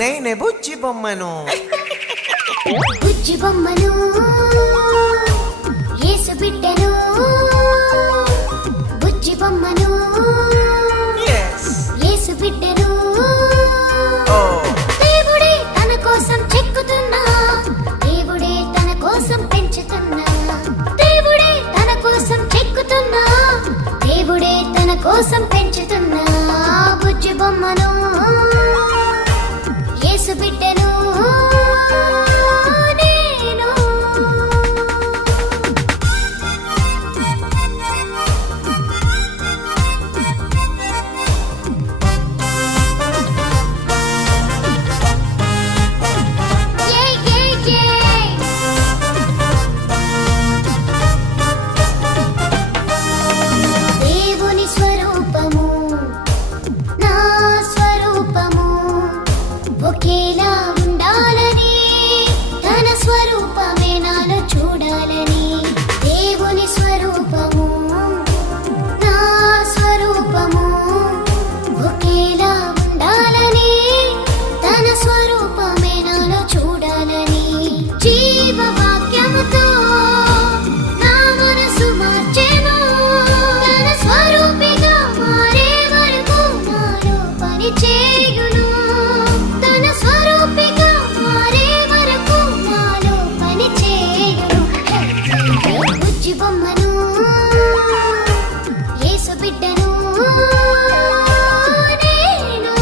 నేనే బుజ్జి బొమ్మను బుజ్జి బొమ్మను యేసు బిడ్డను బుజ్జి బొమ్మను యేసు బిడ్డను దేవుడే తన కోసం చెక్కుతున్నా దేవుడే తన కోసం పెంచుతున్నా దేవుడే తన కోసం చెక్కుతున్నా దేవుడే తన కోసం పెంచుతున్నా బుజ్జి బొమ్మను యేసు బిడ్డను నేను దేవుని స్వరూపము నా స్వరూపము ఒకేలా ఉండాలని తన స్వరూపమే నాలో చూడాలని దేవుని స్వరూపము నా స్వరూపము ఒకేలా ఉండాలని తన స్వరూపమే నాలో చూడాలని జీవవాక్యముతో నా మనసు మార్చెను తన స్వరూపిగా మారే వరకు నాలో పని చేయును తన స్వరూపిగా మారే వరకు నాలో పని చేయును బుజ్జి బొమ్మను యేసు బిడ్డను నేను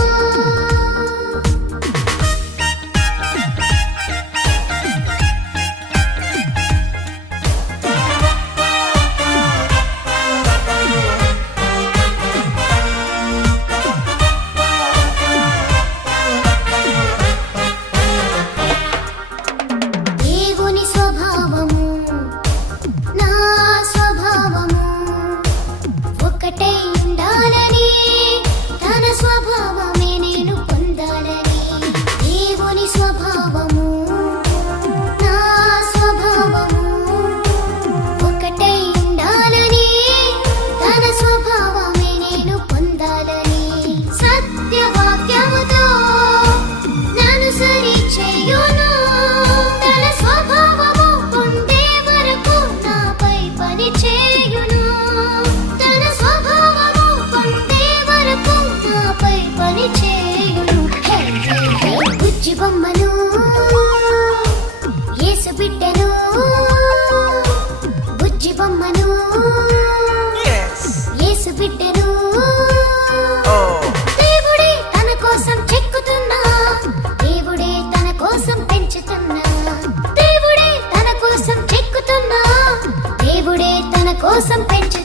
దేవుని స్వభావము నా స్వభావము ఒకటై ఉండాలని తన స్వభావమే నేను పొందాలని దేవుని స్వభావము నా స్వభావము ఒకటై ఉండాలని తన స్వభావమే నేను పొందాలని సత్యవాక్యముతో నన్ను సరి చేయును తన స్వభావము పొందే వరకు నాపై పని చేయును తన స్వభావము పొందే వరకు నాపై పని చేయును బుజ్జి బొమ్మను యేసు బిడ్డను బుజ్జి బొమ్మను యేసు బిడ్డను దేవుడే తన కోసం చెక్కుతున్నా దేవుడే తన కోసం పెంచుతున్నా దేవుడే తన కోసం చెక్కుతున్నా దేవుడే తన కోసం పెంచుతున్నా